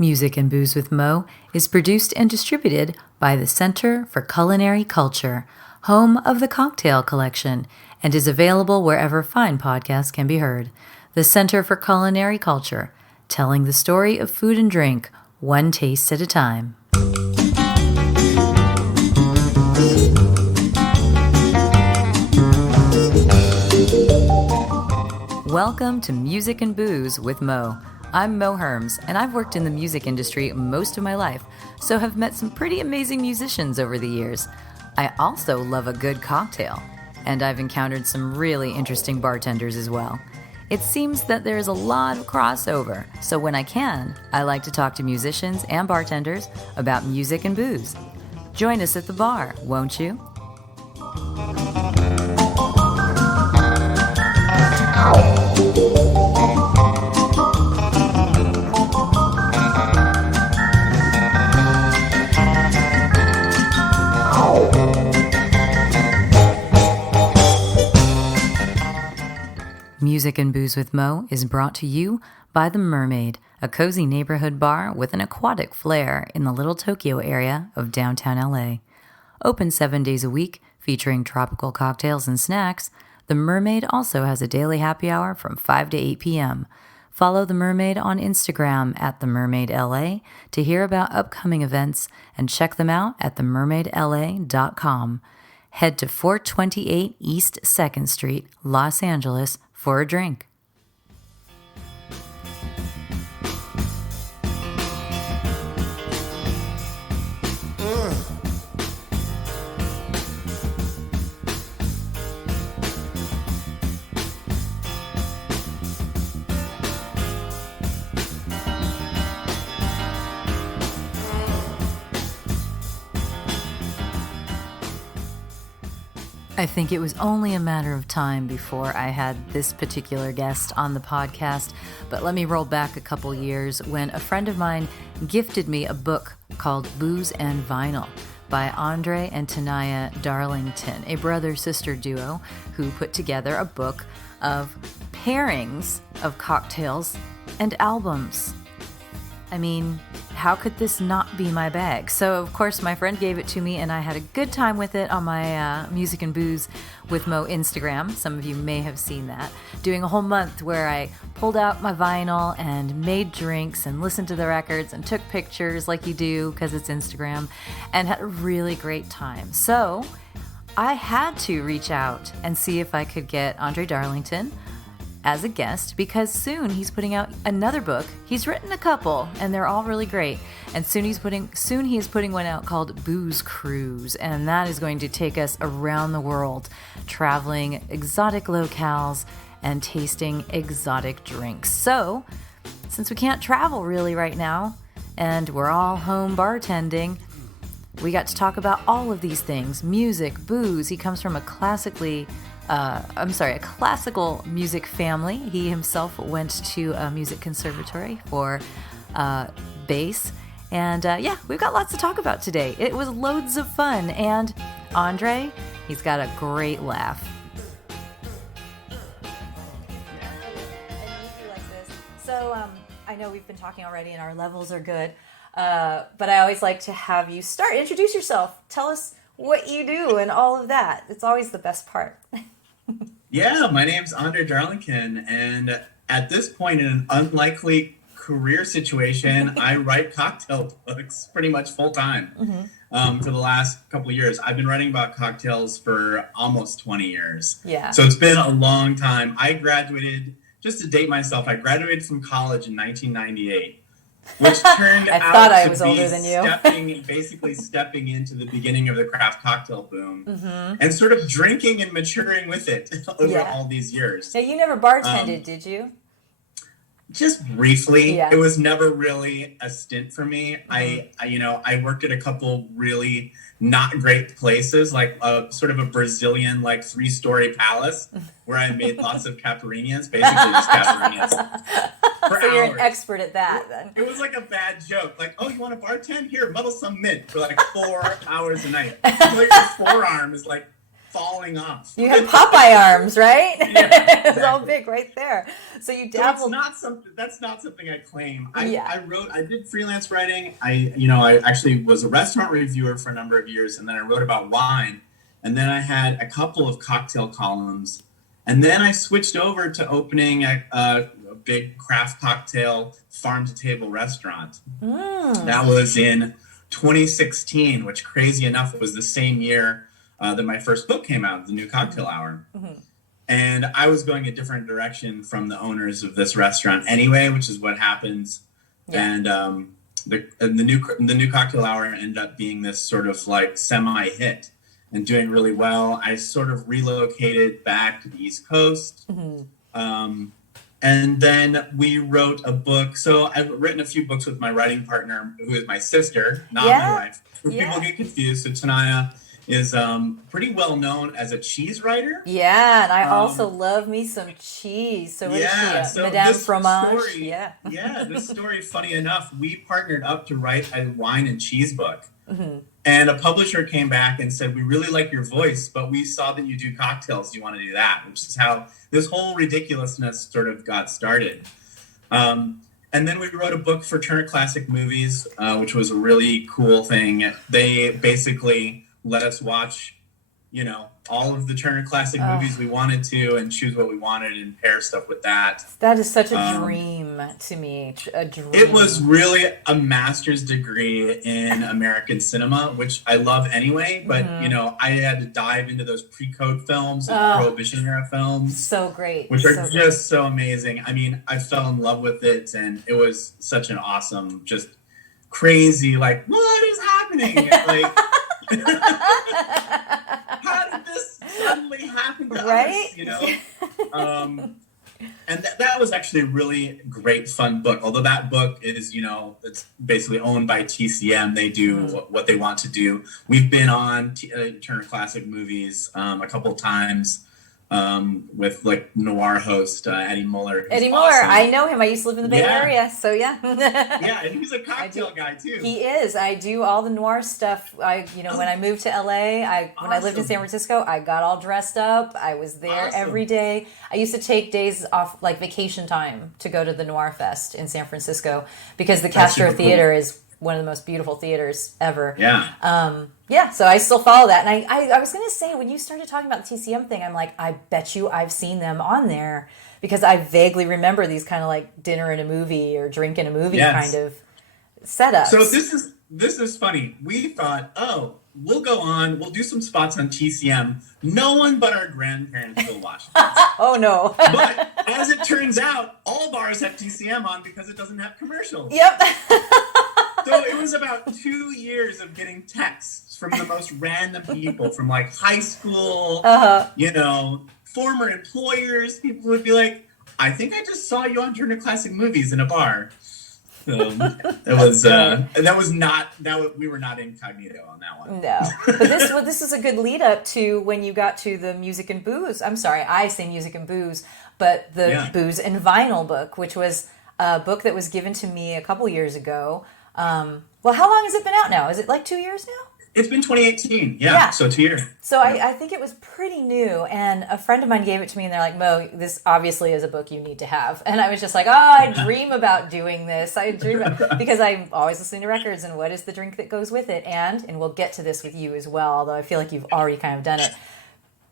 Music and Booze with Mo is produced and distributed by the Center for Culinary Culture, home of the Cocktail Collection, and is available wherever fine podcasts can be heard. The Center for Culinary Culture, telling the story of food and drink, one taste at a time. Welcome to Music and Booze with Mo. I'm Mo Herms, and I've worked in the music industry most of my life, so have met some pretty amazing musicians over the years. I also love a good cocktail, and I've encountered some really interesting bartenders as well. It seems that there's a lot of crossover, so when I can, I like to talk to musicians and bartenders about music and booze. Join us at the bar, won't you? Music and Booze with Mo is brought to you by the Mermaid, a cozy neighborhood bar with an aquatic flair in the Little Tokyo area of downtown LA. Open 7 days a week, featuring tropical cocktails and snacks, the Mermaid also has a daily happy hour from 5 to 8 p.m. Follow the Mermaid on Instagram at themermaidla to hear about upcoming events and check them out at themermaidla.com. Head to 428 East 2nd Street, Los Angeles, for a drink. I think it was only a matter of time before I had this particular guest on the podcast, but let me roll back a couple years when a friend of mine gifted me a book called Booze and Vinyl by Andre and Darlington, a brother-sister duo who put together a book of pairings of cocktails and albums. I mean, how could this not be my bag? So, of course, my friend gave it to me, and I had a good time with it on my Music and Booze with Mo Instagram. Some of you may have seen that. Doing a whole month where I pulled out my vinyl and made drinks and listened to the records and took pictures like you do because it's Instagram, and had a really great time. So, I had to reach out and see if I could get Andre Darlington as a guest, because soon he's putting out another book. He's written a couple, and they're all really great. And soon he is putting one out called Booze Cruise, and that is going to take us around the world, traveling exotic locales and tasting exotic drinks. So, since we can't travel really right now, and we're all home bartending, we got to talk about all of these things: music, booze. He comes from a classical music family. He himself went to a music conservatory for bass. And we've got lots to talk about today. It was loads of fun. And Andre, he's got a great laugh. So I know we've been talking already and our levels are good. But I always like to have you start. Introduce yourself. Tell us what you do and all of that. It's always the best part. Yeah, my name's Andre Darlington, and at this point in an unlikely career situation, I write cocktail books pretty much full time. For the last couple of years. I've been writing about cocktails for almost 20 years. Yeah. So it's been a long time. I graduated, just to date myself, I graduated from college in 1998. Which turned I out thought I to was be older than you. basically stepping into the beginning of the craft cocktail boom, and sort of drinking and maturing with it over all these years. Now, you never bartended, did you? Just briefly. Yeah. It was never really a stint for me. I worked at a couple really not great places, like a sort of a Brazilian, like 3-story palace where I made lots of caipirinhas, basically just caipirinhas. So you're an expert at that, then. It was like a bad joke. Like, oh, you want to bartend? Here, muddle some mint for like 4 hours a night. So like your forearm is like falling off. You had Popeye arms, right? Yeah, It's all exactly. big right there. So you So it's dabbled. not something that's not something I claim. Yeah. I did freelance writing. I actually was a restaurant reviewer for a number of years, and then I wrote about wine, and then I had a couple of cocktail columns, and then I switched over to opening a big craft cocktail farm to table restaurant. That was in 2016, which crazy enough was the same year that my first book came out, The New Cocktail Hour. And I was going a different direction from the owners of this restaurant anyway, which is what happens. Yeah. And the new Cocktail Hour ended up being this sort of like semi-hit and doing really well. I sort of relocated back to the East Coast. And then we wrote a book. So I've written a few books with my writing partner, who is my sister, not my wife. People get confused. So Tanaya is pretty well known as a cheese writer. Yeah, and I also love me some cheese. So what is she? So Madame this Fromage? story, this story, funny enough, we partnered up to write a wine and cheese book. And a publisher came back and said, we really like your voice, but we saw that you do cocktails. Do you want to do that? Which is how this whole ridiculousness sort of got started. And then we wrote a book for Turner Classic Movies, which was a really cool thing. They basically let us watch, all of the Turner Classic movies we wanted to and choose what we wanted and pair stuff with that. That is such a dream to me. A dream. It was really a master's degree in American cinema, which I love anyway. But, I had to dive into those pre-code films and Prohibition era films. So great. Which are just so amazing. I mean, I fell in love with it, and it was such an awesome, just crazy, like, what is happening? Like, how did this suddenly happen to us? And that was actually a really great, fun book. Although that book is, it's basically owned by TCM. They do what they want to do. We've been on Turner Classic Movies a couple of times with like noir host Eddie Muller. Eddie Muller, awesome. I know him. I used to live in the Bay Area, so yeah. Yeah, and he's a cocktail guy too. He is. I do all the noir stuff. When I moved to LA, when I lived in San Francisco, I got all dressed up. I was there every day. I used to take days off, like vacation time, to go to the Noir Fest in San Francisco because the Castro Theater is one of the most beautiful theaters ever. Yeah. So I still follow that. And I was going to say, when you started talking about the TCM thing, I'm like, I bet you I've seen them on there because I vaguely remember these kind of like dinner in a movie or drink in a movie kind of setups. So this is funny. We thought, we'll go on, we'll do some spots on TCM. No one but our grandparents will watch this. Oh, no. But as it turns out, all bars have TCM on because it doesn't have commercials. Yep. So it was about 2 years of getting texts from the most random people from like high school, former employers. People would be like, I think I just saw you on Turner Classic Movies in a bar. So we were not incognito on that one. No, but this is a good lead up to when you got to the Music and Booze. I'm sorry, I say Music and Booze, but the Booze and Vinyl book, which was a book that was given to me a couple years ago. Well, how long has it been out now? Is it like 2 years now? It's been 2018. Yeah. So 2 years. So I think it was pretty new, and a friend of mine gave it to me, and they're like, Mo, this obviously is a book you need to have. And I was just like, I dream about doing this. Because I'm always listening to records, and what is the drink that goes with it? And we'll get to this with you as well, although I feel like you've already kind of done it.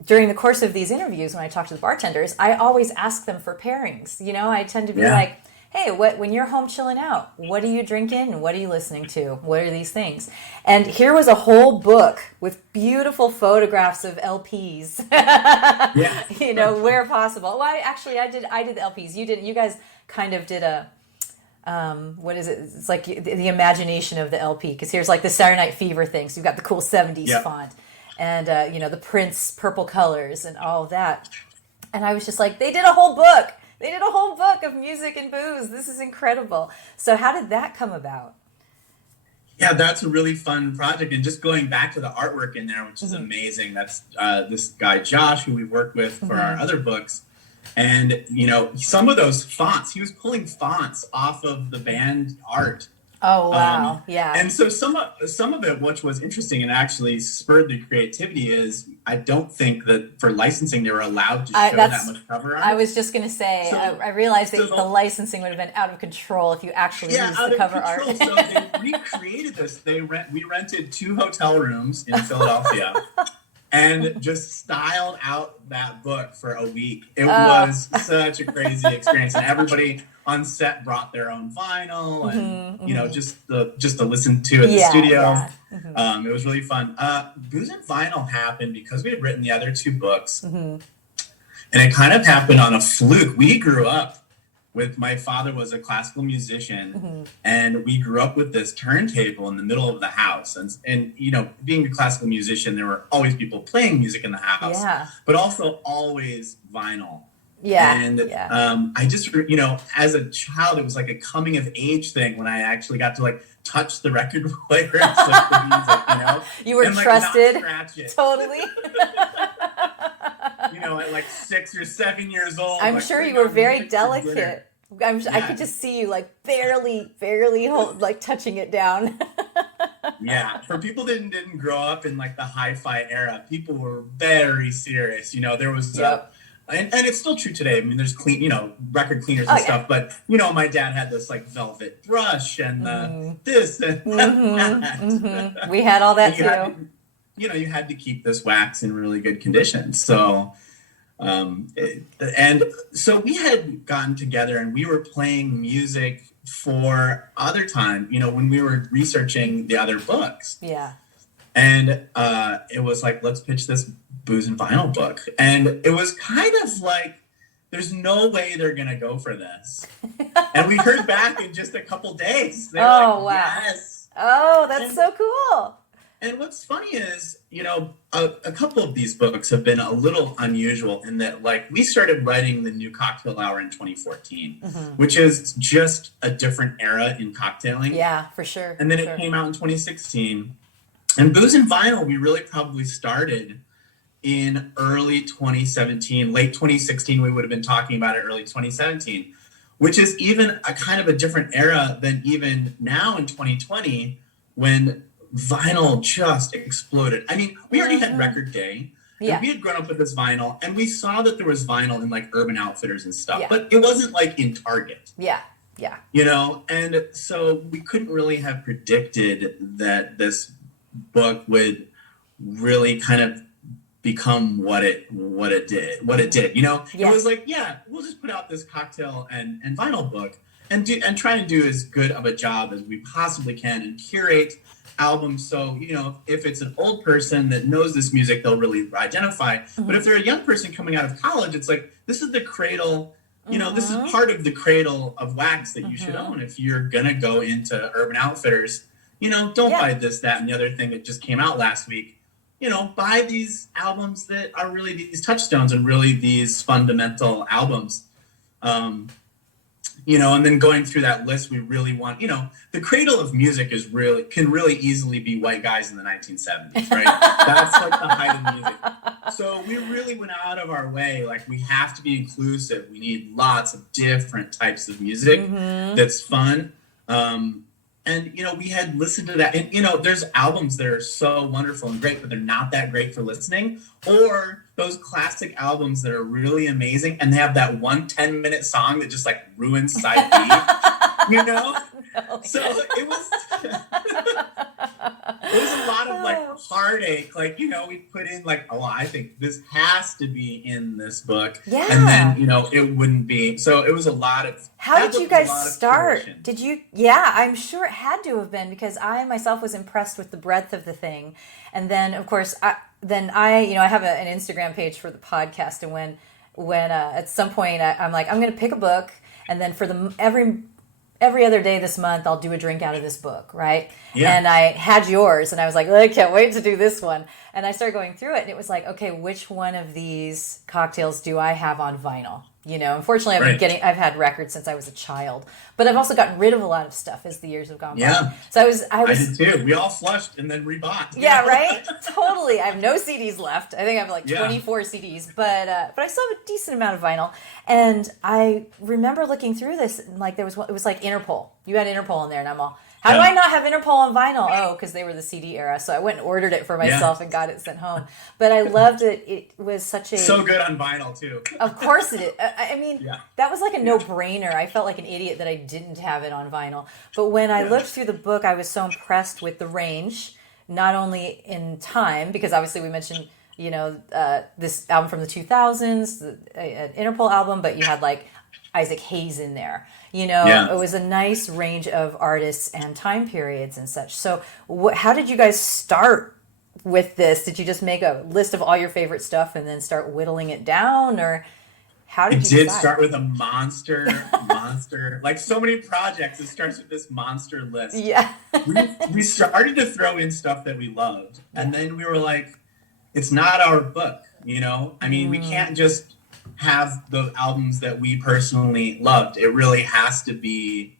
During the course of these interviews, when I talk to the bartenders, I always ask them for pairings. I tend to be like, hey, when you're home chilling out, what are you drinking? What are you listening to? What are these things? And here was a whole book with beautiful photographs of LPs. Where possible. Well, I did the LPs. You didn't. You guys kind of did a what is it? It's like the imagination of the LP, because here's like the Saturday Night Fever thing. So you've got the cool 70s font and the Prince purple colors and all of that. And I was just like, they did a whole book. They did a whole book of music and booze. This is incredible. So how did that come about? Yeah, that's a really fun project. And just going back to the artwork in there, which is amazing. That's this guy, Josh, who we worked with for our other books. And, some of those fonts, he was pulling fonts off of the band art Oh, wow. And Yeah. so some of it, which was interesting and actually spurred the creativity, is I don't think that for licensing they were allowed to show that That's, much cover I art. was just going to say, So I realized so that the licensing would have been out of control if you actually yeah, used the out of cover art. control. So they recreated this. We rented 2 hotel rooms in Philadelphia and just styled out that book for a week. It Oh, was such a crazy experience, and everybody on set brought their own vinyl, and just to listen to at the yeah, studio. yeah. It was really fun. Booze and Vinyl happened because we had written the other 2 books, and it kind of happened on a fluke. We grew up with my father was a classical musician, and we grew up with this turntable in the middle of the house. And being a classical musician, there were always people playing music in the house, Yeah. but also always vinyl. Yeah. And Yeah. I just, as a child, it was like a coming of age thing when I actually got to like touch the record player and flip the music. You were and like trusted. not scratch it. Totally. At like 6 or 7 years old. I'm like, sure you putting were on very music for dinner. delicate. I could just see you like barely like touching it down. Yeah, for people that didn't grow up in like the hi-fi era, people were very serious. There was Yep. and it's still true today. I mean, there's record cleaners Oh, and yeah. stuff, but my dad had this like velvet brush and this and that. We had all that And too. you had to keep this wax in really good condition. So, and so we had gotten together and we were playing music for other time, when we were researching the other books. Yeah. And it was like, let's pitch this Booze and Vinyl book. And it was kind of like, there's no way they're going to go for this. And we heard back in just a couple days. They were Oh, like, wow. yes. Oh, that's so cool. And what's funny is, a couple of these books have been a little unusual in that, like, we started writing the New Cocktail Hour in 2014, which is just a different era in cocktailing. Yeah, for sure. And then it came out in 2016. And Booze and Vinyl, we really probably started in early 2017, late 2016. We would have been talking about it early 2017, which is even a kind of a different era than even now in 2020 when vinyl just exploded. I mean, we already had Record Day. Yeah. And we had grown up with this vinyl, and we saw that there was vinyl in like Urban Outfitters and stuff, Yeah. but it wasn't like in Target. Yeah. Yeah. And so we couldn't really have predicted that this book would really kind of become what it did. Yeah. It was like, we'll just put out this cocktail and vinyl book and try to do as good of a job as we possibly can and curate albums. So, if it's an old person that knows this music, they'll really identify. But if they're a young person coming out of college, it's like, this is the cradle, this is part of the cradle of wax that you should own. If you're going to go into Urban Outfitters, don't buy this, that, and the other thing that just came out last week. Buy these albums that are really these touchstones and really these fundamental albums. And then going through that list, we really want, the cradle of music can really easily be white guys in the 1970s, right? That's like the height of music. So we really went out of our way. Like, we have to be inclusive. We need lots of different types of music that's fun. And, we had listened to that. And, there's albums that are so wonderful and great, but they're not that great for listening. Or those classic albums that are really amazing and they have that 1 10-minute song that just like ruins side B, No. So it was it was a lot of like heartache. Like, we put in like, oh, I think this has to be in this book. Yeah. And then, it wouldn't be. So it was a lot of. How did you guys start? Creation. Did you? Yeah, I'm sure it had to have been because I myself was impressed with the breadth of the thing. And then, of course, I have an Instagram page for the podcast. And when at some point I'm like, I'm going to pick a book. And then for every other day this month, I'll do a drink out of this book, right? Yeah. And I had yours, and I was like, I can't wait to do this one. And I started going through it, and it was like, okay, which one of these cocktails do I have on vinyl? Unfortunately, I've had records since I was a child, but I've also gotten rid of a lot of stuff as the years have gone by. So I did too. We all flushed and then rebought. Yeah, right? Totally. I have no CDs left. I think I have like 24 CDs, but I still have a decent amount of vinyl. And I remember looking through this, and like it was like Interpol. You had Interpol in there, and I'm all, how do I not have Interpol on vinyl? Oh, because they were the CD era. So I went and ordered it for myself and got it sent home. But I loved it. It was such a... So good on vinyl, too. Of course it is. I mean, that was like a no-brainer. I felt like an idiot that I didn't have it on vinyl. But when I looked through the book, I was so impressed with the range, not only in time, because obviously we mentioned, you know, this album from the 2000s, an Interpol album, but you had like Isaac Hayes in there. You know, it was a nice range of artists and time periods and such. So how did you guys start with this? Did you just make a list of all your favorite stuff and then start whittling it down? Or how did you decide? Start with a monster, like so many projects, it starts with this monster list. Yeah. we started to throw in stuff that we loved. And then we were like, it's not our book, you know? I mean, we can't just have the albums that we personally loved. It really has to be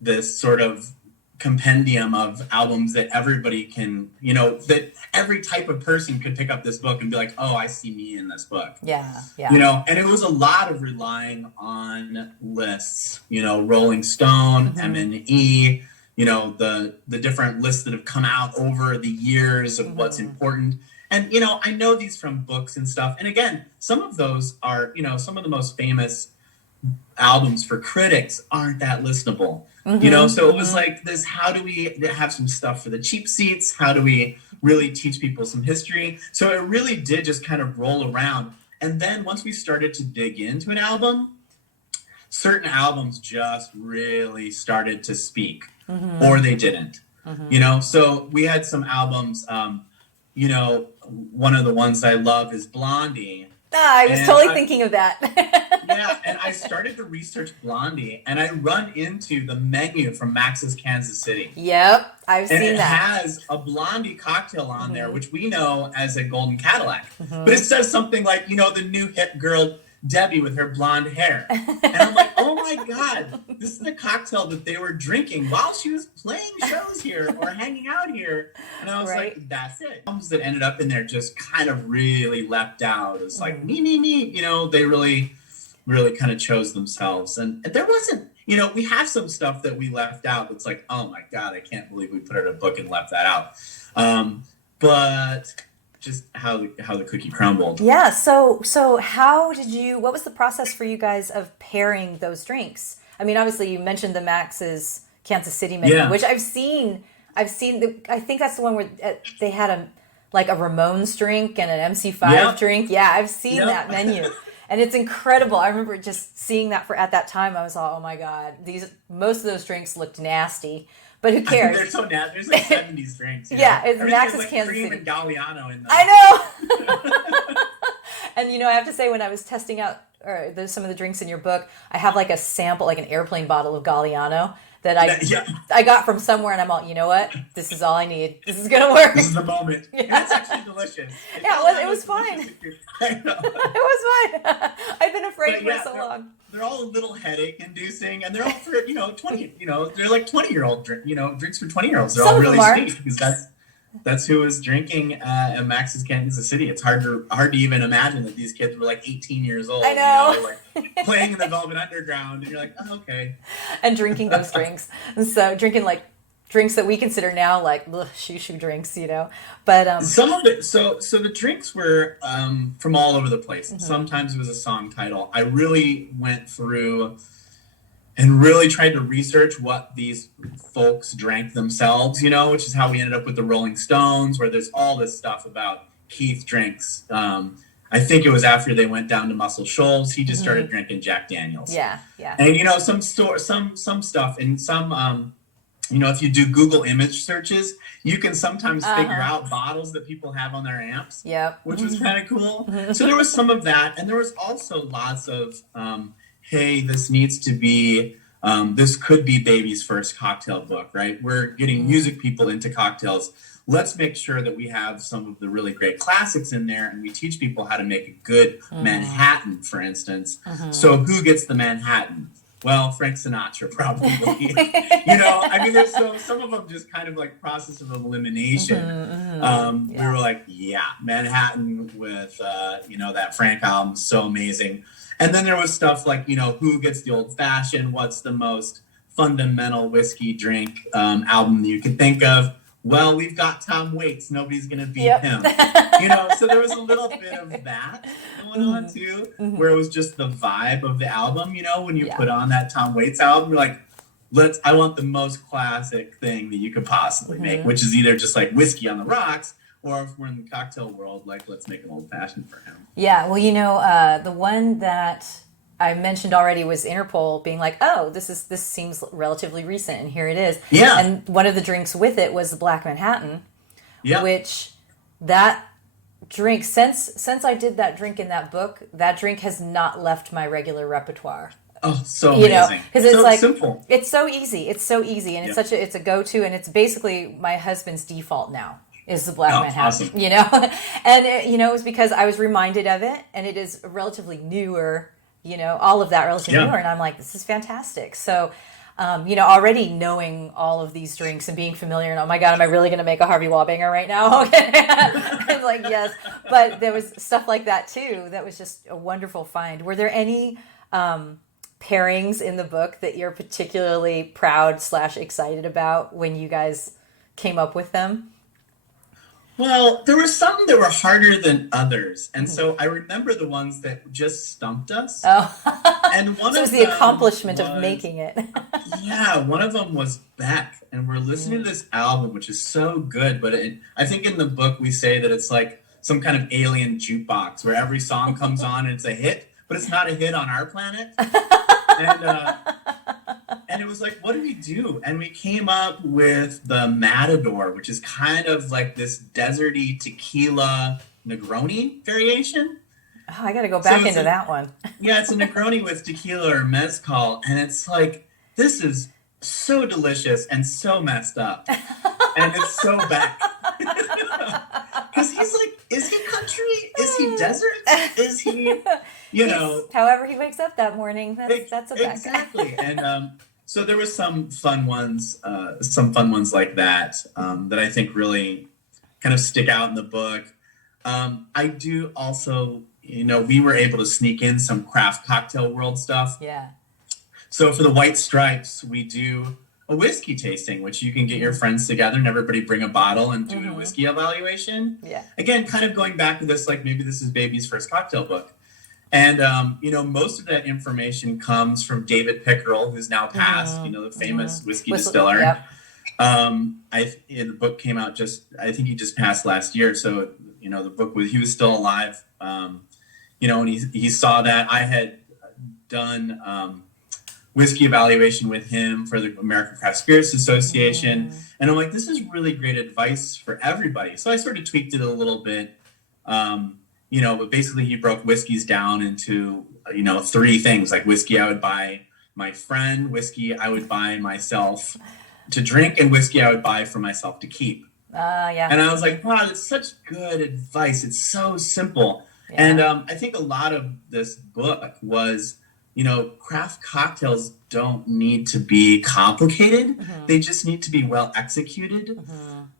this sort of compendium of albums that everybody can, you know, that every type of person could pick up this book and be like, oh, I see me in this book. Yeah. You know, and it was a lot of relying on lists, you know, Rolling Stone, M&E, you know, the different lists that have come out over the years of what's important. And, you know, I know these from books and stuff. And again, some of those are, you know, some of the most famous albums for critics aren't that listenable. You know, so it was like this, how do we have some stuff for the cheap seats? How do we really teach people some history? So it really did just kind of roll around. And then once we started to dig into an album, certain albums just really started to speak, or they didn't. You know, so we had some albums, you know, one of the ones I love is Blondie. I was totally thinking of that. And I started to research Blondie, and I run into the menu from Max's Kansas City. Yep, I've seen that. And it has a Blondie cocktail on there, which we know as a Golden Cadillac. But it says something like, you know, the new hip girl Debbie with her blonde hair. And I'm like, oh my God, this is the cocktail that they were drinking while she was playing shows here or hanging out here. And I was like, that's it. Albums that ended up in there just kind of really leapt out. It's like, me, you know, they really kind of chose themselves. And there wasn't, you know, we have some stuff that we left out that's like, oh my God, I can't believe we put it in a book and left that out. But just how the cookie crumbled. Yeah. So what was the process for you guys of pairing those drinks? I mean, obviously you mentioned the Max's Kansas City menu, which I've seen. I think that's the one where they had a Ramones drink and an MC5 drink. Yeah, I've seen that menu. And it's incredible. I remember just seeing that at that time. I was all, oh my God, most of those drinks looked nasty. But who cares? They're so nasty. There's like 70s drinks. Yeah, it's Max's like Kansas cream City. And Galliano in them. I know. And you know, I have to say, when I was testing out some of the drinks in your book, I have like a sample, like an airplane bottle of Galliano that I got from somewhere, and I'm all, you know what? This is all I need. This is gonna work. This is the moment. Yeah. And it's actually delicious. It was fine. I know. It was fine. I've been afraid for so long. They're all a little headache inducing, and they're all for 20. They're like 20-year-old drinks for 20-year-olds. They're all really sweet because that's who was drinking at Max's Kansas City. It's hard to even imagine that these kids were like 18 years old. I know. Like playing in the Velvet Underground, and you're like, oh, okay. And drinking those drinks, and so drinking like drinks that we consider now like shoo drinks, you know. But some of it. So the drinks were from all over the place. Sometimes it was a song title. I really went through and really tried to research what these folks drank themselves, you know, which is how we ended up with the Rolling Stones, where there's all this stuff about Keith drinks. I think it was after they went down to Muscle Shoals, he just started drinking Jack Daniels. Yeah. And you know, some stuff and some you know, if you do Google image searches, you can sometimes figure out bottles that people have on their amps, which was kind of cool. So there was some of that. And there was also lots of, hey, this needs to be, this could be baby's first cocktail book, right? We're getting music people into cocktails. Let's make sure that we have some of the really great classics in there, and we teach people how to make a good Manhattan, for instance. So who gets the Manhattan? Well, Frank Sinatra, probably. You know, I mean, there's some of them just kind of like process of elimination. We were like, Manhattan with, you know, that Frank album, so amazing. And then there was stuff like, you know, who gets the old fashioned? What's the most fundamental whiskey drink album that you can think of. Well, we've got Tom Waits. Nobody's going to beat him. So there was a little bit of that going on too, where it was just the vibe of the album. When you put on that Tom Waits album, you're like, I want the most classic thing that you could possibly make, which is either just like whiskey on the rocks, or if we're in the cocktail world, like let's make an old fashioned for him. Yeah, well, the one that I mentioned already was Interpol being like, oh, this seems relatively recent, and here it is. Yeah. And one of the drinks with it was the Black Manhattan, which that drink, since I did that drink in that book, that drink has not left my regular repertoire. Oh, so amazing. Because it's so like simple. It's so easy, and it's a go-to, and it's basically my husband's default now. Is the Black Manhattan, awesome. And it was because I was reminded of it, and it is relatively newer. All of that relatively newer. And I'm like, this is fantastic. So, already knowing all of these drinks and being familiar, and oh my God, am I really going to make a Harvey Wallbanger right now? Okay. I'm like, yes. But there was stuff like that too. That was just a wonderful find. Were there any pairings in the book that you're particularly proud / excited about when you guys came up with them? Well, there were some that were harder than others. And so I remember the ones that just stumped us. Oh. And one so it was the accomplishment of making it. Yeah, one of them was Beck. And we're listening to this album, which is so good. But I think in the book we say that it's like some kind of alien jukebox where every song comes on and it's a hit, but it's not a hit on our planet. And it was like, what do we do? And we came up with the Matador, which is kind of like this deserty tequila Negroni variation. Oh, I got to go back into that one. Yeah, it's a Negroni with tequila or mezcal. And it's like, this is so delicious and so messed up. And it's so back. Because he's like, is he country? Is he desert? Is he, however he wakes up that morning, that's a back. Exactly. And so there was some fun ones like that that I think really kind of stick out in the book. I do also, we were able to sneak in some craft cocktail world stuff. Yeah. So for the White Stripes, we do a whiskey tasting, which you can get your friends together and everybody bring a bottle and do a whiskey evaluation. Yeah. Again, kind of going back to this, like maybe this is baby's first cocktail book. And, most of that information comes from David Pickerel, who's now passed, the famous whiskey distiller. Yep. The book came out I think he just passed last year. So, the book he was still alive, and he saw that. I had done whiskey evaluation with him for the American Craft Spirits Association. And I'm like, this is really great advice for everybody. So I sort of tweaked it a little bit. But basically he broke whiskeys down into, 3 things, like whiskey I would buy my friend, whiskey I would buy myself to drink, and whiskey I would buy for myself to keep. Yeah. And I was like, wow, that's such good advice. It's so simple. Yeah. And I think a lot of this book was, craft cocktails don't need to be complicated. They just need to be well executed.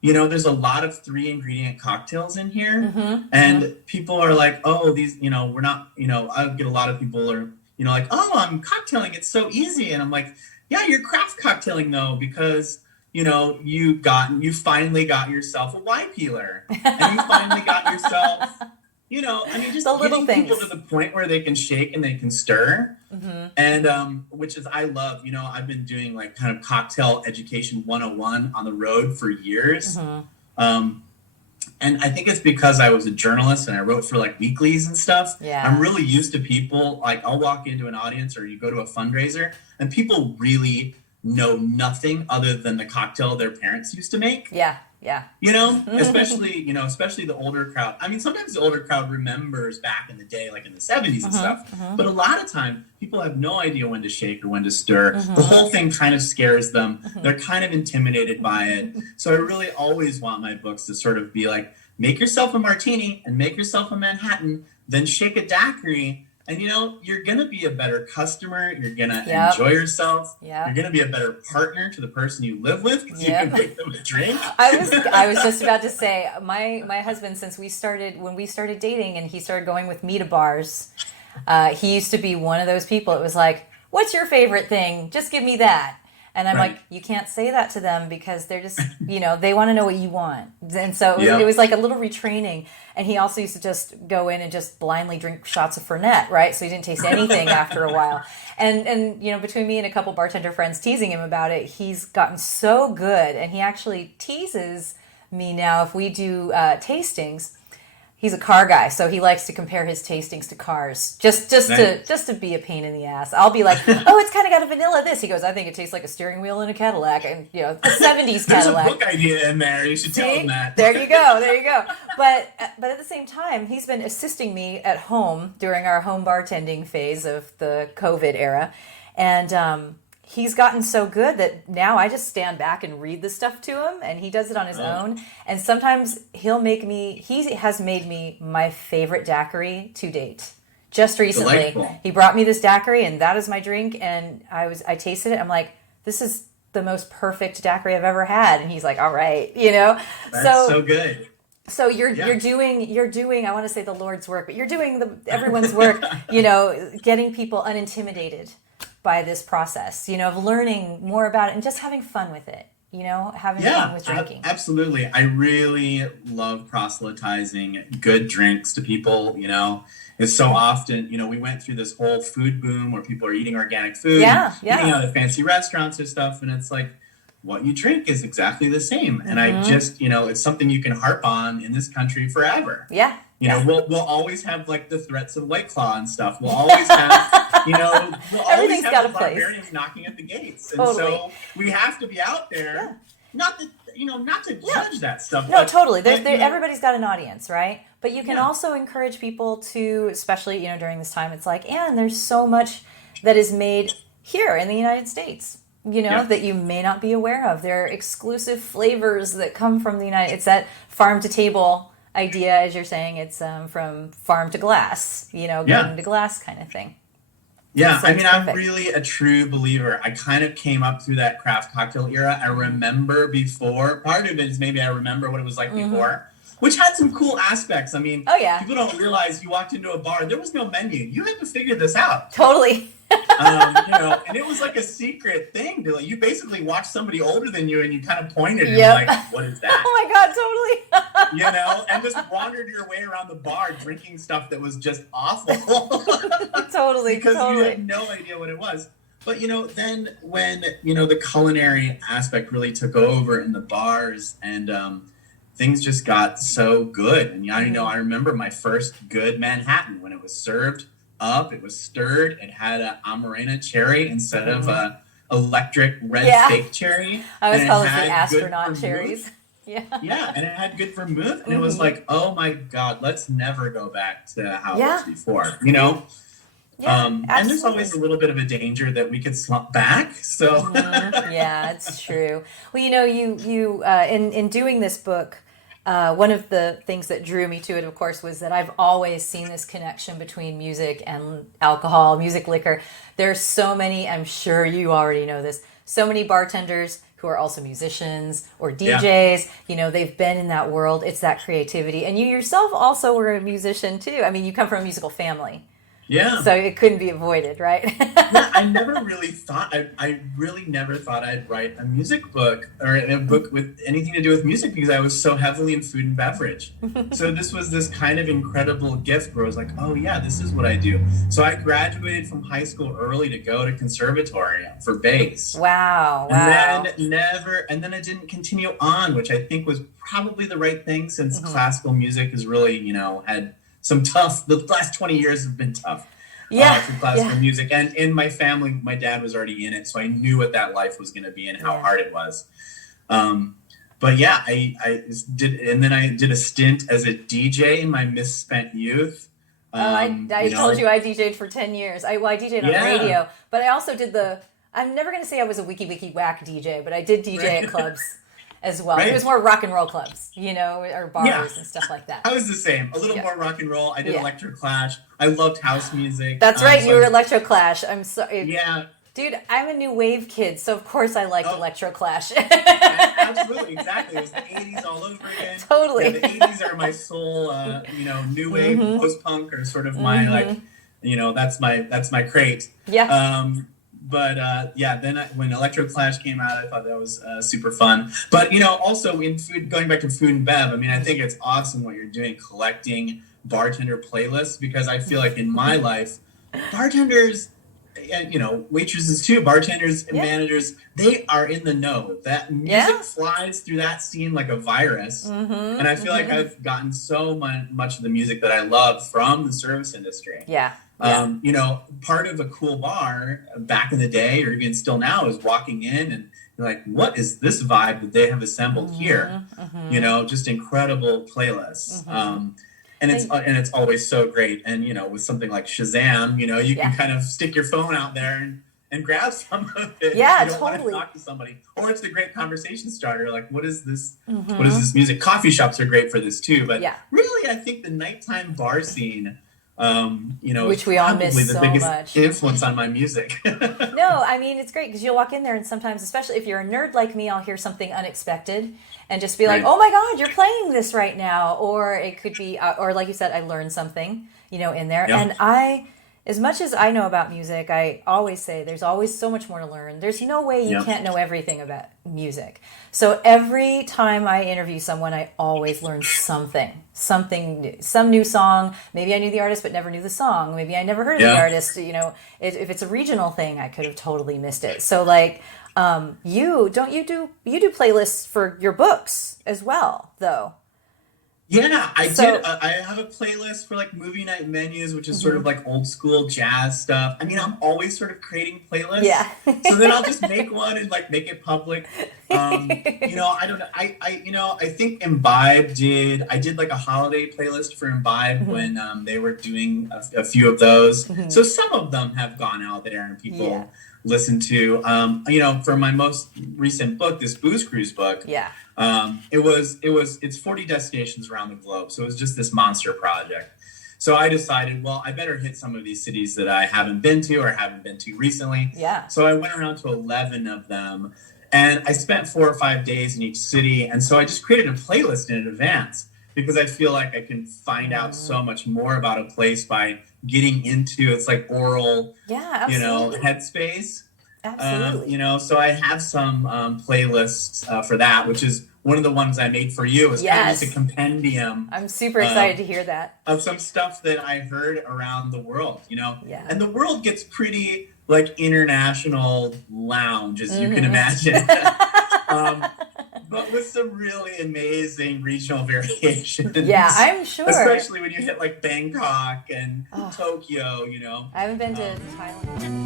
There's a lot of 3-ingredient cocktails in here. And people are like, oh, these, we're not, I get a lot of people are, like, oh, I'm cocktailing. It's so easy. And I'm like, yeah, you're craft cocktailing though, because, you finally got yourself a Y peeler, and you finally got yourself, just the little getting things. people to the point where they can shake and they can stir. And which is, I love, I've been doing like kind of cocktail education 101 on the road for years. And I think it's because I was a journalist and I wrote for like weeklies and stuff. Yeah. I'm really used to people, like I'll walk into an audience or you go to a fundraiser and people really know nothing other than the cocktail their parents used to make. Yeah. Especially the older crowd. I mean, sometimes the older crowd remembers back in the day, like in the 70s and stuff. But a lot of time, people have no idea when to shake or when to stir. The whole thing kind of scares them. They're kind of intimidated by it. So I really always want my books to sort of be like, make yourself a martini and make yourself a Manhattan, then shake a daiquiri. And, you're going to be a better customer. You're going to enjoy yourself. You're going to be a better partner to the person you live with because you can make them a drink. I was just about to say, my husband, when we started dating and he started going with me to bars, he used to be one of those people. It was like, what's your favorite thing? Just give me that. And I'm Right. like, you can't say that to them because they're just, they want to know what you want. And so Yeah. it was like a little retraining. And he also used to just go in and just blindly drink shots of Fernet, right? So he didn't taste anything after a while. And between me and a couple bartender friends teasing him about it, he's gotten so good. And he actually teases me now if we do tastings. He's a car guy, so he likes to compare his tastings to cars, just to be a pain in the ass. I'll be like, oh, it's kind of got a vanilla this. He goes, I think it tastes like a steering wheel in a Cadillac, and the '70s Cadillac. There's a book idea in there. You should tell him that. There you go. But at the same time, he's been assisting me at home during our home bartending phase of the COVID era, and he's gotten so good that now I just stand back and read the stuff to him, and he does it on his own. And sometimes he has made me my favorite daiquiri to date. Just recently, Delightful. He brought me this daiquiri, and that is my drink. And I tasted it. I'm like, this is the most perfect daiquiri I've ever had. And he's like, all right, That's so good. So you're doing I want to say the Lord's work, but you're doing everyone's work, getting people unintimidated by this process, of learning more about it and just having fun with it, having fun with drinking. Absolutely. I really love proselytizing good drinks to people, It's so often, we went through this whole food boom where people are eating organic food, eating out of fancy restaurants or stuff, and it's like, what you drink is exactly the same. And I just, it's something you can harp on in this country forever. Yeah. We'll always have like the threats of White Claw and stuff. We'll always have, we'll always have the barbarians knocking at the gates. And so we have to be out there, not to judge that stuff. No, totally. Everybody's got an audience, right? But you can also encourage people to, especially, during this time, it's like, and there's so much that is made here in the United States. That you may not be aware of. There are exclusive flavors that come from the it's that farm to table idea, as you're saying. It's from farm to glass, garden to glass kind of thing. Yeah, so I'm really a true believer. I kind of came up through that craft cocktail era. I remember before, part of it is maybe I remember what it was like before, which had some cool aspects. People don't realize you walked into a bar, there was no menu. You had to figure this out. Totally. And it was like a secret thing. You basically watched somebody older than you and you kind of pointed and you're like, what is that? Oh my God, totally. And just wandered your way around the bar drinking stuff that was just awful. Totally. Because you had no idea what it was. But, then when, the culinary aspect really took over in the bars and things just got so good. And I remember my first good Manhattan when it was served up, it was stirred, it had a Amarena cherry instead of a electric red fake cherry. I always call it the astronaut cherries. Yeah, and it had good vermouth, and it was like, oh my God, let's never go back to how it was before, and there's always a little bit of a danger that we could slump back. So yeah, it's true. Well, you in doing this book, one of the things that drew me to it, of course, was that I've always seen this connection between music and alcohol, music, liquor. There's so many, I'm sure you already know this, so many bartenders who are also musicians or DJs, they've been in that world. It's that creativity. And you yourself also were a musician too. You come from a musical family. Yeah. So it couldn't be avoided, right? I never really thought, I really never thought I'd write a music book or a book with anything to do with music because I was so heavily in food and beverage. So this was this kind of incredible gift where I was like, oh yeah, this is what I do. So I graduated from high school early to go to conservatory for bass. Wow. And then I didn't continue on, which I think was probably the right thing since classical music has really, had some the last 20 years have been tough for classical music. And in my family, my dad was already in it, so I knew what that life was going to be and how hard it was. But yeah, I did a stint as a DJ in my misspent youth. I told you I DJ'd for 10 years. I DJ'd on radio, but I also did I'm never going to say I was a wiki whack DJ, but I did DJ at clubs. As well. Right. It was more rock and roll clubs, or bars and stuff like that. I was the same. A little more rock and roll. I did Electro Clash. I loved house music. That's right. You were Electro Clash. I'm sorry. Yeah. Dude, I'm a new wave kid, so of course I liked Electro Clash. Absolutely, exactly. It was the 80s all over again. Totally. Yeah, the 80s are my soul, new wave, post-punk, or sort of my, that's my crate. Yeah. But when Electro Clash came out, I thought that was super fun. But also in food, going back to food and bev, I mean, I think it's awesome what you're doing, collecting bartender playlists, because I feel like in my life, bartenders, waitresses too, bartenders and managers, they are in the know. That music flies through that scene like a virus. And I feel like I've gotten so much of the music that I love from the service industry. Part of a cool bar back in the day, or even still now, is walking in and you're like, what is this vibe that they have assembled here? Just incredible playlists. And it's always so great. And with something like Shazam, you can kind of stick your phone out there and grab some of it. Yeah, you don't want to talk to somebody. Or it's a great conversation starter. Like, what is this? What is this music? Coffee shops are great for this too. But really, I think the nighttime bar scene, which we all miss the so biggest much, influence on my music. No, I mean, it's great because you'll walk in there and sometimes, especially if you're a nerd like me, I'll hear something unexpected and just be like, oh my God, you're playing this right now. Or it could be, or like you said, I learned something, in there. And as much as I know about music, I always say there's always so much more to learn. There's no way you can't know everything about music. So every time I interview someone, I always learn something new, some new song. Maybe I knew the artist but never knew the song. Maybe I never heard of the artist. If it's a regional thing, I could have totally missed it. So like, you do playlists for your books as well, though. Yeah, I did. I have a playlist for like movie night menus, which is sort of like old school jazz stuff. I mean, I'm always sort of creating playlists. Yeah. So then I'll just make one and like make it public. I don't know. I think Imbibe I did like a holiday playlist for Imbibe when they were doing a few of those. So some of them have gone out there and people listen to. For my most recent book, this Booze Cruise book. Yeah. It's 40 destinations around the globe. So it was just this monster project. So I decided, well, I better hit some of these cities that I haven't been to or haven't been to recently. Yeah. So I went around to 11 of them and I spent 4 or 5 days in each city. And so I just created a playlist in advance because I feel like I can find out so much more about a place by getting into it's like oral, headspace. Absolutely. So I have some playlists for that, which is one of the ones I made for you. It's kind of just a compendium. I'm super excited to hear that. Of some stuff that I heard around the world, Yeah. And the world gets pretty like international lounge, as you can imagine. But with some really amazing regional variations. Yeah, I'm sure. Especially when you hit like Bangkok and Tokyo, I haven't been to Thailand.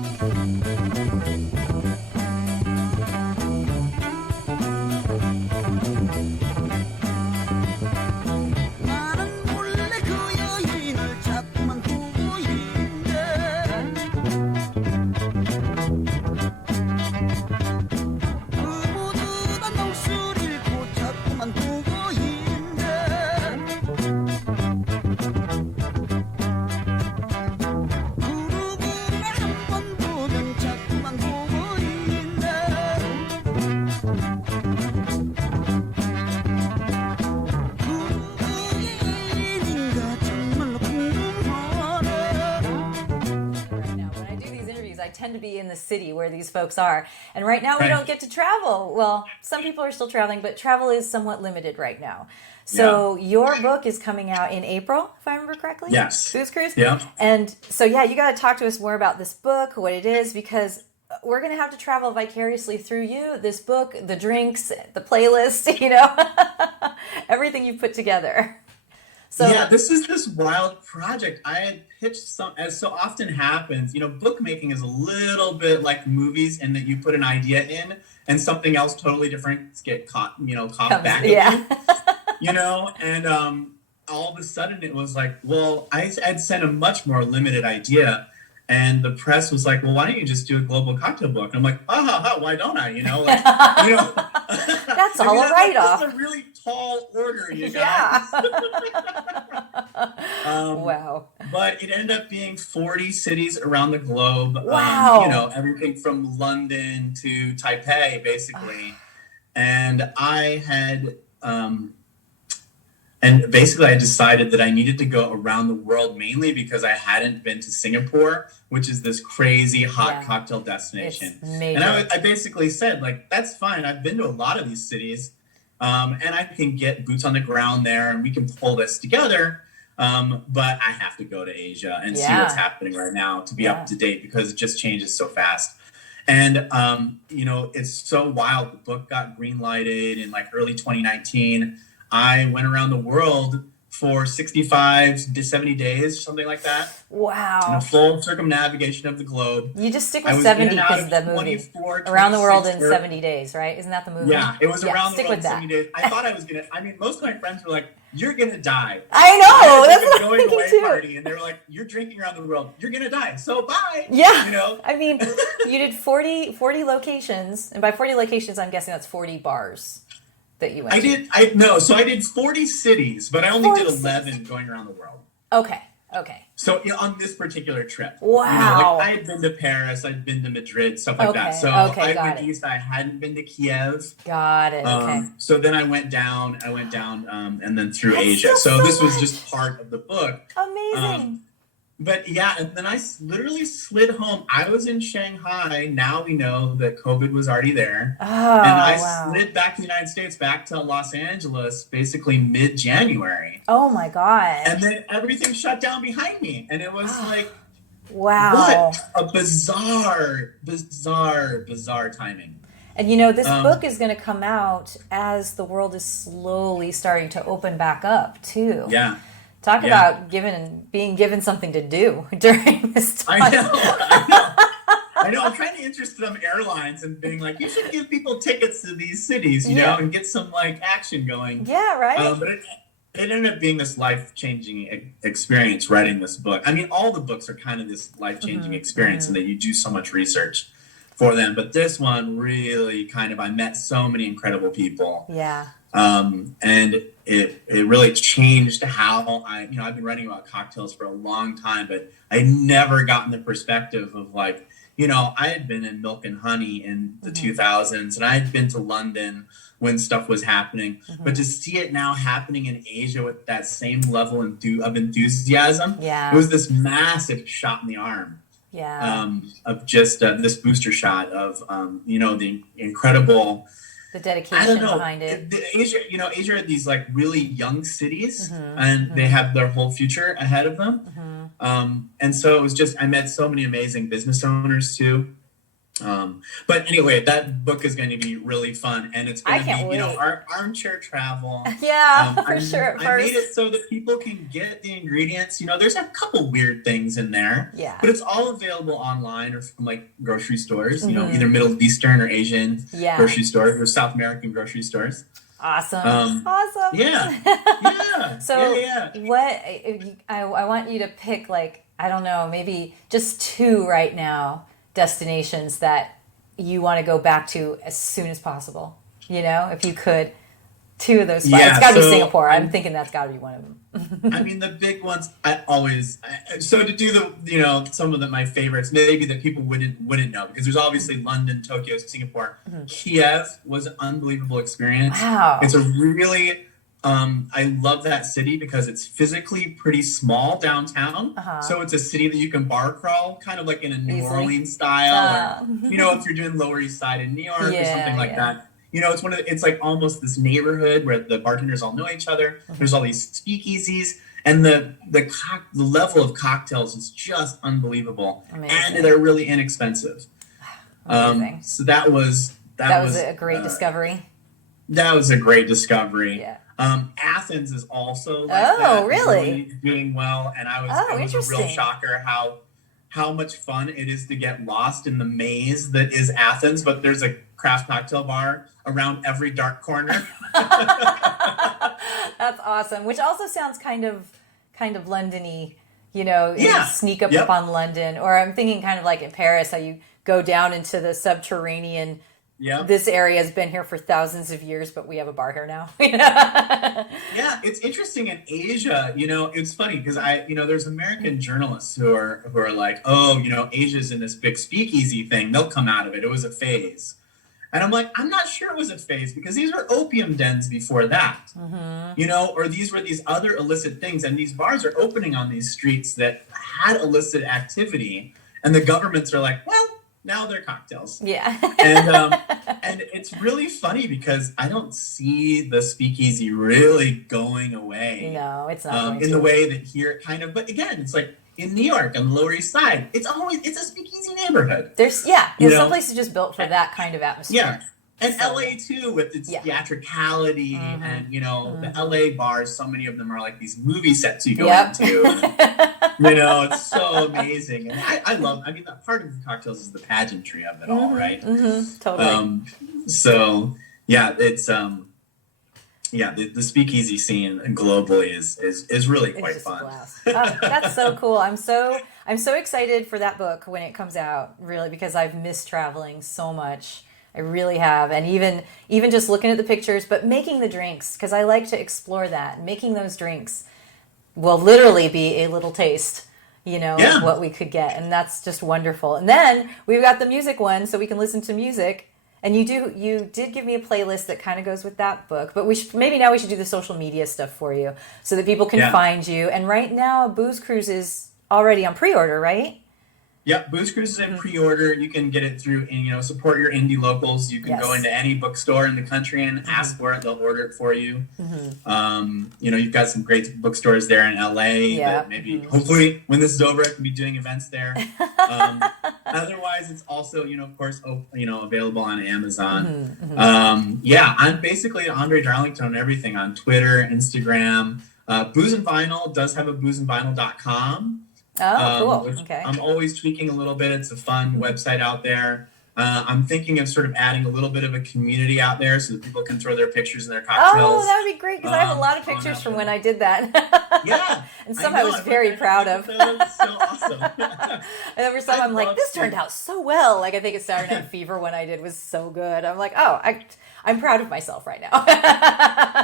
Tend to be in the city where these folks are. And right now we don't get to travel. Well, some people are still traveling, but travel is somewhat limited right now. So your book is coming out in April, if I remember correctly? Yes. Booze Cruise? Yeah. And so, you got to talk to us more about this book, what it is, because we're going to have to travel vicariously through you, this book, the drinks, the playlist, everything you put together. So, this is this wild project. I had pitched as so often happens, bookmaking is a little bit like movies in that you put an idea in and something else totally different get caught back at you, and all of a sudden it was like, well, I'd sent a much more limited idea. And the press was like, well, why don't you just do a global cocktail book? And I'm like, why don't I? That's all a write-off. That's a really tall order, you guys. Wow. But it ended up being 40 cities around the globe. Wow. Everything from London to Taipei, basically. And I had and basically I decided that I needed to go around the world, mainly because I hadn't been to Singapore, which is this crazy hot cocktail destination. And I basically said, like, that's fine. I've been to a lot of these cities, and I can get boots on the ground there and we can pull this together. But I have to go to Asia and see what's happening right now to be up to date, because it just changes so fast. And, it's so wild. The book got green lighted in like early 2019. I went around the world for 65 to 70 days, something like that. Wow. In a full circumnavigation of the globe. You just stick with 70 because of the movie. Around the world in 70 days, right? Isn't that the movie? Yeah, it was around the world in 70 days. I thought I was going to, most of my friends were like, you're going to die. I know. That's what I'm thinking too. Party, and they were like, you're drinking around the world. You're going to die. So bye. Yeah. I mean, you did 40 locations. And by 40 locations, I'm guessing that's 40 bars. That you went So I did 40 cities, but I only did 11 going around the world. Okay. So on this particular trip. Wow. I had been to Paris, I'd been to Madrid, stuff like that. So I went east, I hadn't been to Kiev. Got it, okay. So then I went down, and then through Asia. So this was just part of the book. Amazing. But yeah, and then I literally slid home. I was in Shanghai. Now we know that COVID was already there. Oh, and I slid back to the United States, back to Los Angeles, basically mid-January. Oh my God. And then everything shut down behind me. And it was like, wow. What a bizarre timing. And this book is going to come out as the world is slowly starting to open back up too. Yeah. Talk about being given something to do during this time. I know. I'm trying to interest some airlines and being like, you should give people tickets to these cities, you know, and get some like action going. Yeah, right. But it ended up being this life-changing experience writing this book. I mean, all the books are kind of this life-changing experience, and that you do so much research for them. But this one really I met so many incredible people. Yeah. And it really changed how I've been writing about cocktails for a long time, but I'd never gotten the perspective of like, I had been in Milk and Honey in the 2000s, and I had been to London when stuff was happening, but to see it now happening in Asia with that same level of enthusiasm, it was this massive shot in the arm. Yeah. Of just this booster shot of, the incredible... The dedication behind it. Asia are these like really young cities, and they have their whole future ahead of them. And so it was just, I met so many amazing business owners too. But anyway, that book is going to be really fun, and it's going to be, armchair travel. Yeah, for sure. I made it so that people can get the ingredients. There's a couple weird things in there, but it's all available online or from like grocery stores. Either Middle Eastern or Asian grocery stores or South American grocery stores. Awesome. Yeah. So what I want you to pick, like, I don't know, maybe just 2 right now. Destinations that you want to go back to as soon as possible. If you could, 2 of those spots. It's got to be Singapore. I'm thinking that's got to be one of them. I mean, the big ones. So to do the some of my favorites, maybe that people wouldn't know, because there's obviously London, Tokyo, Singapore. Kiev was an unbelievable experience. Wow. It's a really I love that city because it's physically pretty small downtown. So it's a city that you can bar crawl, kind of like in a New Orleans style, or, if you're doing Lower East Side in New York or something like that. It's like almost this neighborhood where the bartenders all know each other. There's all these speakeasies, and the level of cocktails is just unbelievable. Amazing. And they're really inexpensive. So that was a great discovery. That was a great discovery. Yeah. Athens is also really doing well, and it was a real shocker how much fun it is to get lost in the maze that is Athens. But there's a craft cocktail bar around every dark corner. That's awesome. Which also sounds kind of London-y, you sneak up on London. Or I'm thinking kind of like in Paris, how you go down into the subterranean. Yeah. This area has been here for thousands of years, but we have a bar here now. Yeah, it's interesting in Asia. It's funny because there's American journalists who are like, Asia's in this big speakeasy thing. They'll come out of it. It was a phase. And I'm like, I'm not sure it was a phase because these were opium dens before that, you know, or these were these other illicit things. And these bars are opening on these streets that had illicit activity. And the governments are like, well, now they're cocktails. Yeah. And it's really funny because I don't see the speakeasy really going away. No, it's not in the way that here kind of, but again, it's like in New York on the Lower East Side, it's a speakeasy neighborhood. There's some places just built for that kind of atmosphere. Yeah. And so, LA too, with its theatricality and, you know, the LA bars, so many of them are like these movie sets you go into. And, you know, it's so amazing. And I love, I mean, part of the cocktails is the pageantry of it all, right? Totally. So, yeah, it's, the speakeasy scene globally is really quite fun. That's so cool. I'm so excited for that book when it comes out, really, because I've missed traveling so much. I really have. And even just looking at the pictures, but making the drinks, because I like to explore that. Making those drinks will literally be a little taste, you know, of what we could get. And that's just wonderful. And then we've got the music one, so we can listen to music. And you did give me a playlist that kind of goes with that book, but maybe now we should do the social media stuff for you so that people can find you. And right now, Booze Cruise is already on pre-order, right? Yep, Booze Cruise is in pre-order. You can get it through, and, you know, support your indie locals. You can go into any bookstore in the country and ask for it. They'll order it for you. You know, you've got some great bookstores there in LA that maybe, hopefully, when this is over, I can be doing events there. Otherwise, it's also, you know, of course, available on Amazon. I'm basically Andre Darlington on everything, on Twitter, Instagram. Booze and Vinyl does have a boozeandvinyl.com. Oh, cool. Okay. I'm always tweaking a little bit. It's a fun website out there. I'm thinking of sort of adding a little bit of a community out there so that people can throw their pictures and their cocktails. Oh, that would be great because I have a lot of pictures from when I did that. Yeah. And some I was very proud of. That's so awesome. And there were some I'm like, this turned out so well. Like, I think it's Saturday Night Fever when I did was so good. I'm like, I'm proud of myself right now.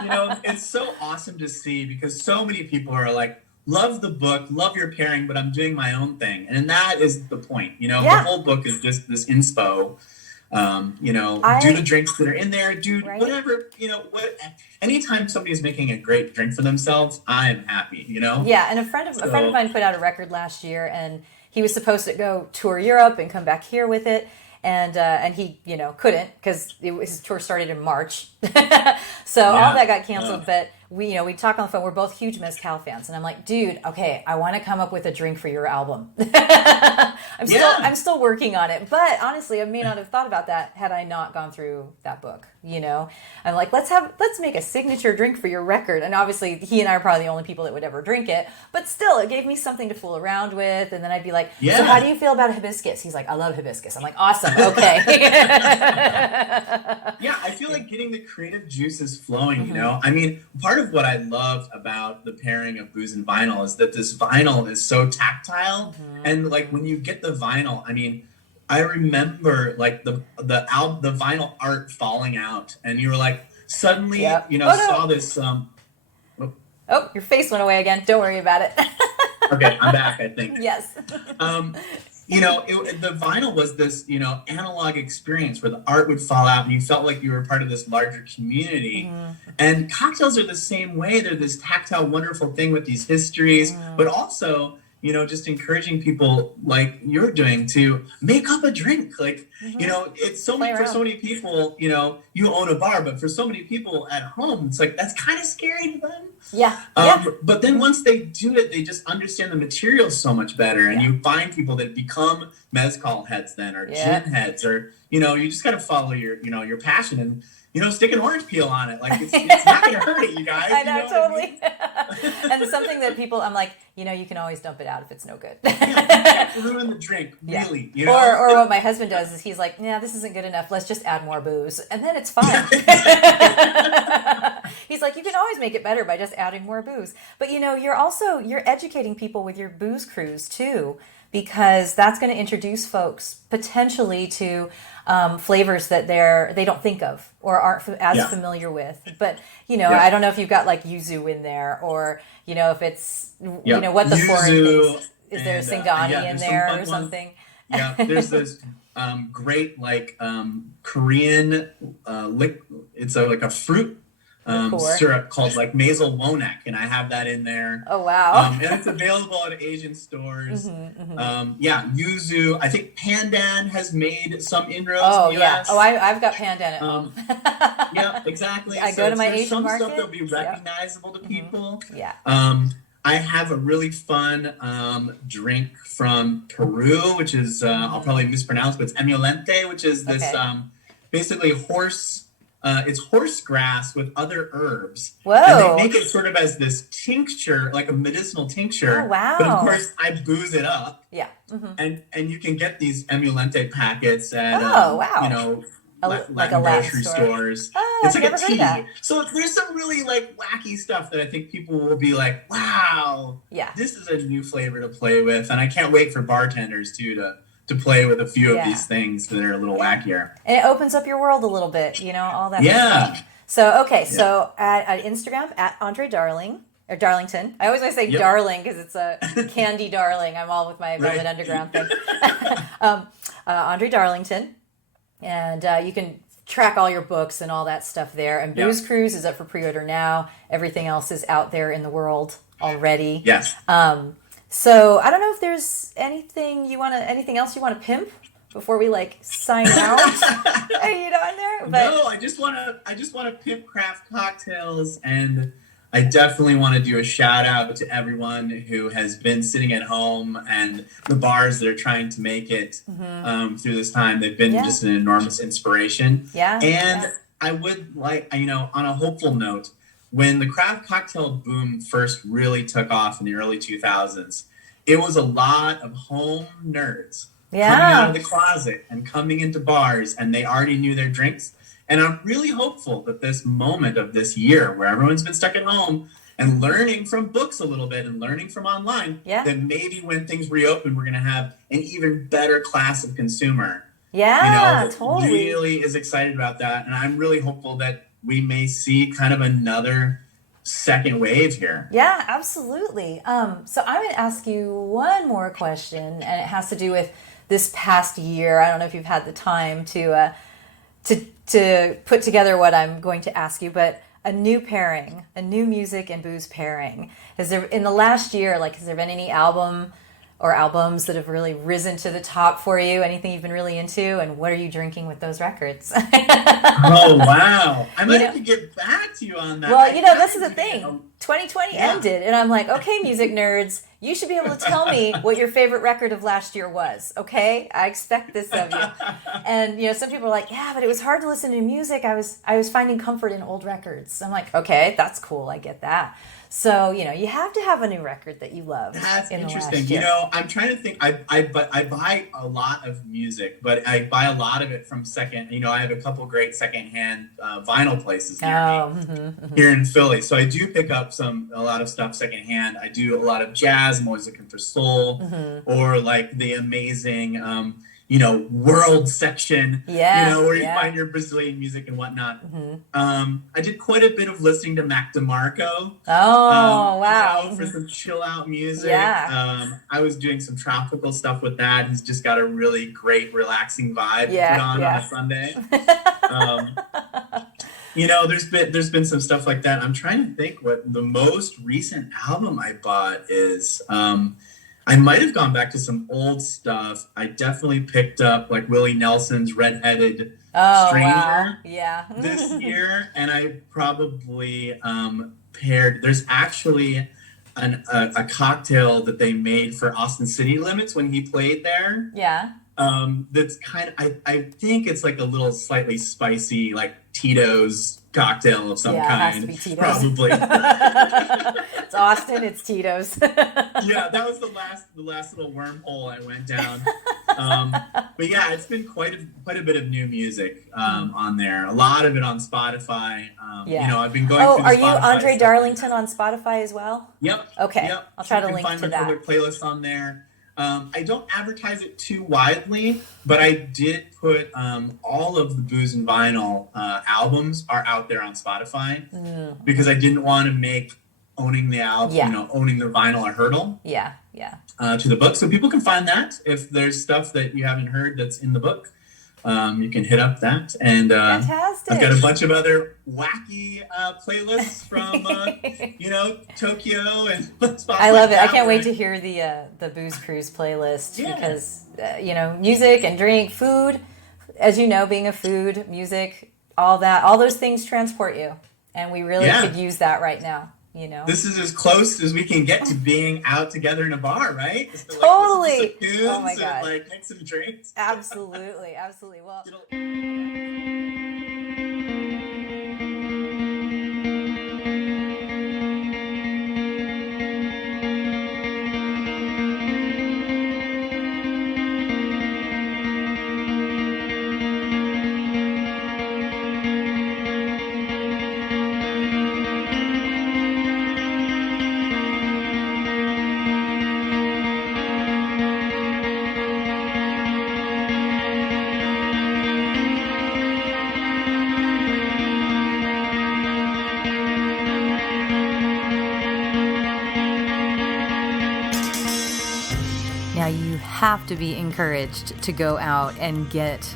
You know, it's so awesome to see because so many people are like, love the book, love your pairing, but I'm doing my own thing. And that is the point. You know, the whole book is just this inspo. You know, do the drinks that are in there, whatever, you know, anytime somebody's making a great drink for themselves, I am happy, you know? Yeah, and a friend of mine put out a record last year, and he was supposed to go tour Europe and come back here with it. And he, you know, couldn't because his tour started in March. So all that got canceled, but we talk on the phone. We're both huge Mezcal fans. And I'm like, dude, okay, I want to come up with a drink for your album. I'm still working on it. But honestly, I may not have thought about that had I not gone through that book, you know? I'm like, let's make a signature drink for your record. And obviously he and I are probably the only people that would ever drink it. But still, it gave me something to fool around with. And then I'd be like, so how do you feel about hibiscus? He's like, I love hibiscus. I'm like, awesome. Okay. Yeah, I feel like getting the creative juices flowing, you know? I mean, part of what I loved about the pairing of Booze and Vinyl is that this vinyl is so tactile. And like when you get the vinyl, I mean, I remember like the vinyl art falling out and you were like, suddenly, saw this. Oh, your face went away again. Don't worry about it. Okay, I'm back, I think. Yes. You know, the vinyl was this, you know, analog experience where the art would fall out and you felt like you were part of this larger community. And cocktails are the same way. They're this tactile, wonderful thing with these histories, but also, you know, just encouraging people like you're doing to make up a drink. Like, you know, it's for so many people, you know, you own a bar, but for so many people at home, it's like, that's kind of scary to them. But then once they do it, they just understand the material so much better. And you find people that become mezcal heads then, or gin heads, or, you know, you just got to follow your passion and, you know, stick an orange peel on it. Like, it's not going to hurt it, you guys. I know, totally. I mean? And something that people, I'm like, you know, you can always dump it out if it's no good. You have to ruin the drink, really. You know? Or what my husband does is he's like, yeah, this isn't good enough. Let's just add more booze. And then it's fine. He's like, you can always make it better by just adding more booze. But, you know, you're educating people with your booze cruise, too, because that's going to introduce folks potentially to flavors that they don't think of or aren't as familiar with. But, you know, I don't know if you've got like yuzu in there or, you know, if it's, you know, what the yuzu, foreign things. Is there Singani in there or something? Yeah, there's this great Korean it's like a fruit syrup called like Mazel Wonak, and I have that in there. Oh wow! And it's available at Asian stores. Yuzu. I think Pandan has made some inroads in the US. Oh, I've got Pandan at home. Yeah, exactly. I go to my Asian market. Some stuff that'll be recognizable to people. Yeah. I have a really fun drink from Peru, which is I'll probably mispronounce, but it's emulente, which is this basically it's horse grass with other herbs. Whoa! And they make it sort of as this tincture, like a medicinal tincture. Oh wow! But of course, I booze it up. Yeah. And you can get these emulente packets at like a grocery stores. Oh, it's I've like never a tea. heard that. So there's some really like wacky stuff that I think people will be like, wow, this is a new flavor to play with. And I can't wait for bartenders too to play with a few of these things that are a little wackier. And it opens up your world a little bit, all that. Yeah. Stuff. So, so at Instagram, at Andre Darling, or Darlington. I always want to say darling because it's a candy darling. I'm all with my Velvet Underground thing. Andre Darlington. And you can track all your books and all that stuff there. And Booze Cruise is up for pre-order now. Everything else is out there in the world already. Yes. So I don't know if there's anything else you want to pimp before we sign out. Are you on there? No, I just want to pimp craft cocktails, and I definitely want to do a shout out to everyone who has been sitting at home and the bars that are trying to make it through this time. They've been just an enormous inspiration. Yeah. And I would on a hopeful note, when the craft cocktail boom first really took off in the early 2000s, it was a lot of home nerds coming out of the closet and coming into bars, and they already knew their drinks. And I'm really hopeful that this moment of this year where everyone's been stuck at home and learning from books a little bit and learning from online, that maybe when things reopen, we're going to have an even better class of consumer. Yeah, totally. Really is excited about that. And I'm really hopeful that we may see kind of another second wave here. Yeah, absolutely. So I'm going to ask you one more question, and it has to do with this past year. I don't know if you've had the time to put together what I'm going to ask you, but a new pairing, a new music and booze pairing. Has there, in the last year, has there been any album or albums that have really risen to the top for you? Anything you've been really into? And what are you drinking with those records? Oh, wow. I might have to get back to you on that. Well, this is the thing. 2020 ended, and I'm like, okay, music nerds, you should be able to tell me what your favorite record of last year was, okay? I expect this of you. And, some people are like, yeah, but it was hard to listen to music. I was finding comfort in old records. I'm like, okay, that's cool. I get that. So, you have to have a new record that you love. That's interesting. I'm trying to think. I buy a lot of music, but I buy a lot of it from second. I have a couple great secondhand vinyl places near me here in Philly. So I do pick up a lot of stuff secondhand. I do a lot of jazz. I'm always looking for soul or the amazing world section, where you find your Brazilian music and whatnot. I did quite a bit of listening to Mac DeMarco. Oh, wow. For some chill out music. Yeah. I was doing some tropical stuff with that. He's just got a really great, relaxing vibe to put on a Sunday. There's been some stuff like that. I'm trying to think what the most recent album I bought is. I might have gone back to some old stuff. I definitely picked up Willie Nelson's Redheaded Stranger this year. And I probably paired, there's actually a cocktail that they made for Austin City Limits when he played there. Yeah. That's kind of, I think it's a little slightly spicy, Tito's cocktail of some kind. It has to be Tito's. Probably. It's Austin, it's Tito's. Yeah, that was the last little wormhole I went down. But yeah, it's been quite a bit of new music on there. A lot of it on Spotify. I've been going through the are you Spotify Andre Darlington on Spotify as well? Yep. Okay. Yep. I'll try to link find to my that. favorite playlists on there. I don't advertise it too widely, but I did put all of the Booze and Vinyl albums are out there on Spotify because I didn't want to make owning the album, owning the vinyl a hurdle. Yeah. to the book. So people can find that. If there's stuff that you haven't heard that's in the book, you can hit up that. And fantastic. I've got a bunch of other wacky playlists from, Tokyo and spots. I love it. I can't wait to hear the Booze Cruise playlist because, music and drink, food, as you know, being a food, music, all those things transport you. And we really could use that right now. This is as close as we can get to being out together in a bar, right? Just to, totally. Oh my God. And, make some drinks. Absolutely. Well, you have to be encouraged to go out and get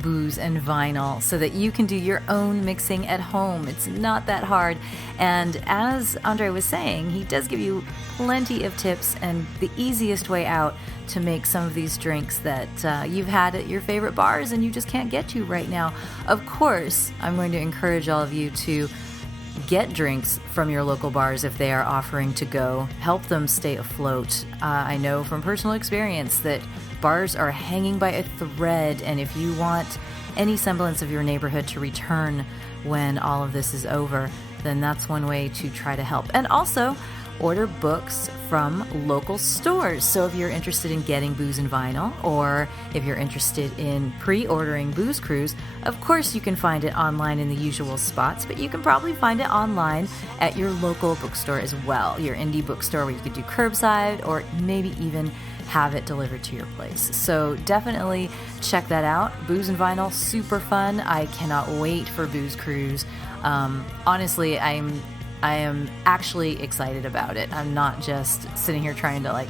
booze and vinyl so that you can do your own mixing at home. It's not that hard. And as Andre was saying, he does give you plenty of tips and the easiest way out to make some of these drinks that you've had at your favorite bars and you just can't get to right now. Of course, I'm going to encourage all of you to get drinks from your local bars if they are offering to go. Help them stay afloat. I know from personal experience that bars are hanging by a thread, and if you want any semblance of your neighborhood to return when all of this is over, then that's one way to try to help. And also, order books from local stores. So if you're interested in getting booze and vinyl, or if you're interested in pre-ordering Booze Cruise, of course you can find it online in the usual spots, but you can probably find it online at your local bookstore as well, your indie bookstore where you could do curbside or maybe even have it delivered to your place. So definitely check that out. Booze and vinyl, super fun. I cannot wait for Booze Cruise. Honestly, I am actually excited about it. I'm not just sitting here trying to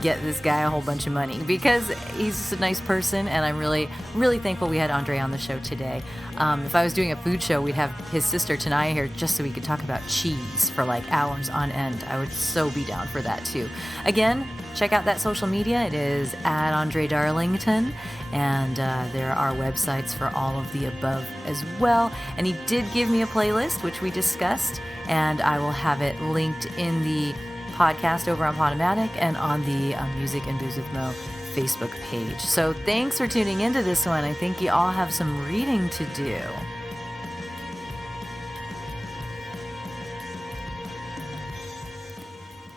get this guy a whole bunch of money, because he's just a nice person, and I'm really, really thankful we had Andre on the show today. If I was doing a food show, we'd have his sister Tanaya here just so we could talk about cheese for hours on end. I would so be down for that too. Again, check out that social media. It is at Andre Darlington, and there are websites for all of the above as well. And he did give me a playlist, which we discussed, and I will have it linked in the podcast over on Podomatic and on the Music and Booze with Mo Facebook page. So thanks for tuning into this one. I think you all have some reading to do.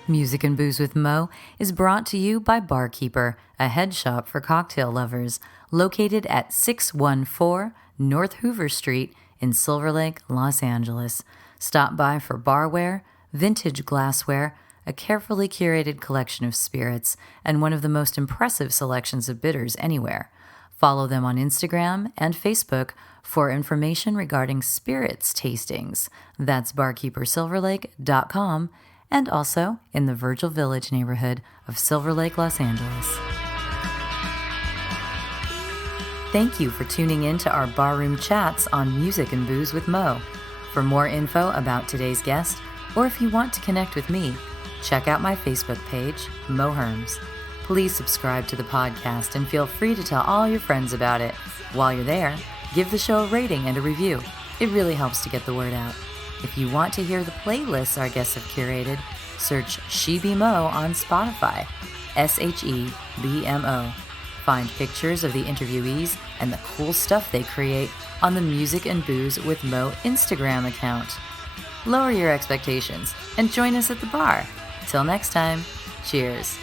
Music and Booze with Mo is brought to you by Barkeeper, a head shop for cocktail lovers, located at 614 North Hoover Street in Silver Lake, Los Angeles. Stop by for barware, vintage glassware, a carefully curated collection of spirits, and one of the most impressive selections of bitters anywhere. Follow them on Instagram and Facebook for information regarding spirits tastings. That's barkeepersilverlake.com, and also in the Virgil Village neighborhood of Silver Lake, Los Angeles. Thank you for tuning in to our barroom chats on Music and Booze with Mo. For more info about today's guest, or if you want to connect with me, check out my Facebook page, Mo Herms. Please subscribe to the podcast and feel free to tell all your friends about it. While you're there, give the show a rating and a review. It really helps to get the word out. If you want to hear the playlists our guests have curated, search She Be Mo on Spotify, SHEBMO. Find pictures of the interviewees and the cool stuff they create on the Music and Booze with Mo Instagram account. Lower your expectations and join us at the bar. Till next time, cheers.